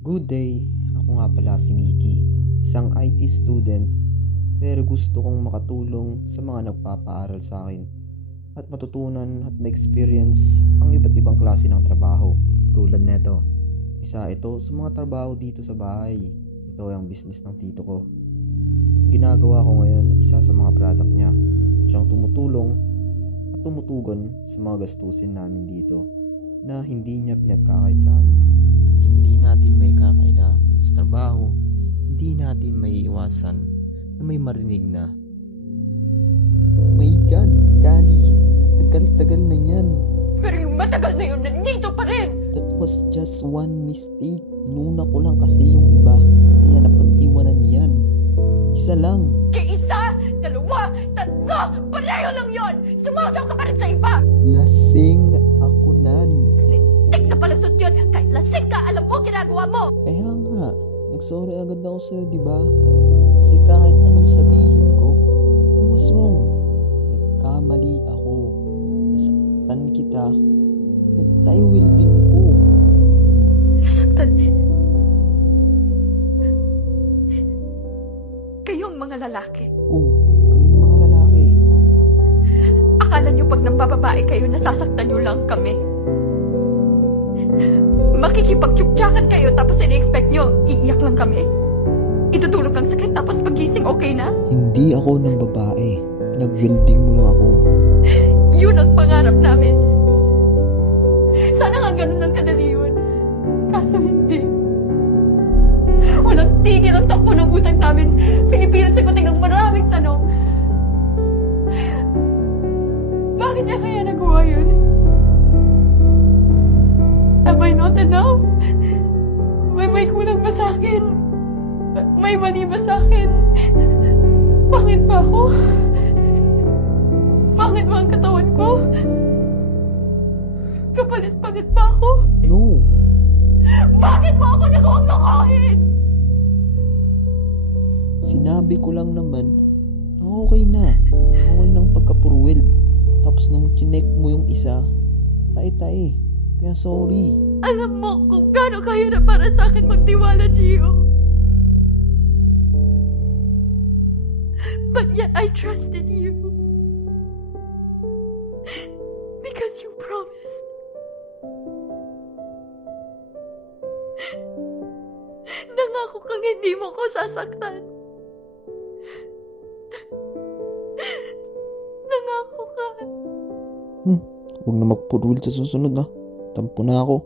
Good day, ako nga pala si Nikki, isang IT student pero gusto kong makatulong sa mga nagpapaaral sa akin at matutunan at ma-experience ang iba't ibang klase ng trabaho. Tulad neto, isa ito sa mga trabaho dito sa bahay. Ito ay ang business ng tito ko. Ginagawa ko ngayon isa sa mga product niya. Siyang tumutulong at tumutugon sa mga gastusin namin dito na hindi niya pinagkakait sa amin. At hindi natin may kakaila sa trabaho, hindi natin may iwasan na may marinig na, "My God, Kali, tagal-tagal na yan. Pero yung matagal na yun, nandito pa rin! That was just one mistake. Inuna ko lang kasi yung iba, kaya napag-iwanan yan. Isa lang." Kay isa, dalawa, tatlo, pareho lang yon. Sumasaw ka pa rin sa iba! Lasing ako nan. Lintik na palusot yun! Kahit lasing ka, alam mo ginagawa mo! Kaya nga, nagsorry agad ako sa'yo, di ba? Kasi kahit anong sabihin ko, I was wrong. Nagkamali ako. Nasaktan kita. Nagtayo-wielding ko. Nasaktan. Kayong mga lalaki. Oh, kaming mga lalaki. Akala nyo pag nambababae kayo, nasasaktan nyo lang kami. Makikipagtsuktsakan kayo tapos ini-expect nyo, iiyak lang kami. Itutulog ang sakit tapos pagising okay na? Hindi ako ng babae. Nag-wielding mo lang ako. Yun ang pangarap namin. Sana nga ganun lang kadali yun. Kaso hindi. Walang tigil ang takbo ng utak namin. Pinipilit sagutin ng maraming tanong. Bakit niya kaya nagawa yun? Am I not enough? May kulang ba sa akin? May mali ba sa akin? Bakit ba ako? Bakit ba ang katawan ko? Kapalit-palit ba ako? No. Bakit mo ako nagawang lokohin? Sinabi ko lang naman na okay na. Okay ng pagka-purweld. Tapos nung chinek mo yung isa, tae-tae. Kaya sorry. Alam mo kung gaano kahirap para sa akin magtiwala, Gio. But yet I trusted you. Because you promised. Nangako kang hindi mo ko sasaktan. Nangako ka. Huwag na mag-purweld sa susunod, ha. Tampo na ako.